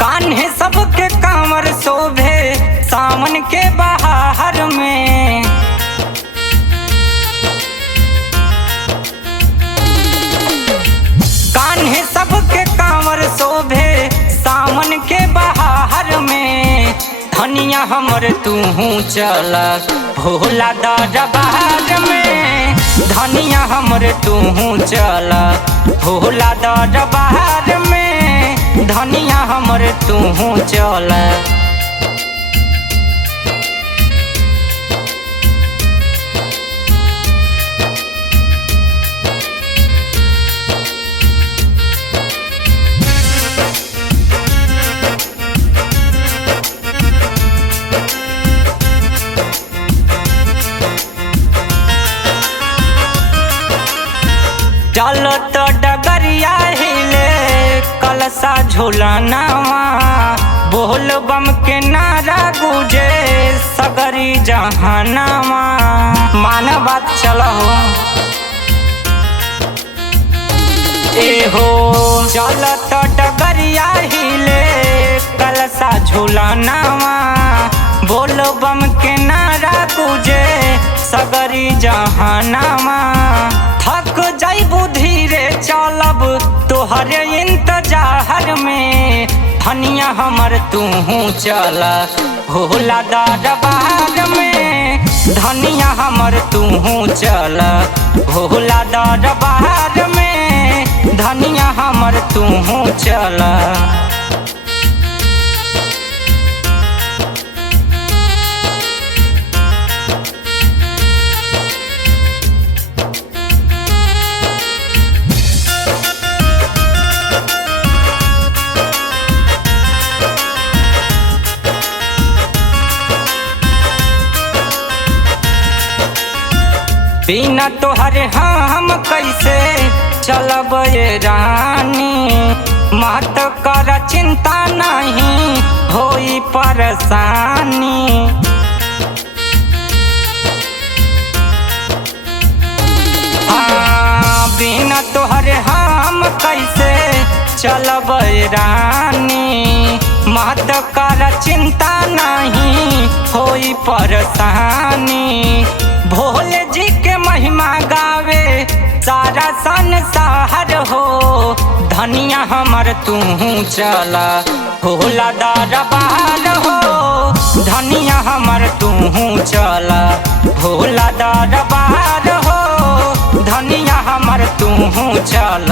कान्हे सबके कांवर शोभे सावन के बहार में। कान्हे सबके कांवर शोभे सावन के बहार में। धनिया हमर तूहू चल भोला दरबार में। धनिया हमर तूहू चल भोला दरबार में। धनिया हमर तूहू चल। चल तो डगरिया हिले कलसा झूलनावा। बोल बम के नारा गुजे सगरी जहानावा। माना बात चलो एहो चल तो डगरिया हिले कलसा झूलनावा। बोल बम के नारा गुजे सगरी जहानावा। थक जाइबू धीरे चलब तोहरे इंतजार में। धनिया हमर तूहू चल भोला दरबार में। धनिया हमर तूहू चल भोला दरबार में। धनिया हमर तूहू चल। बिना तोहरे हम कैसे चलब ये रानी। मत कर चिंता नहीं होई परेशानी। हाँ बिना तोहरे हम कैसे चलब ये रानी। मत कर चिंता नहीं होई परेशानी। भोले जी के महिमा गावे सारा संसार हो। धनिया हमर तूहू चल भोला दरबार हो। धनिया हमर तूहू चल भोला दरबार हो। धनिया हमर तूहू चल।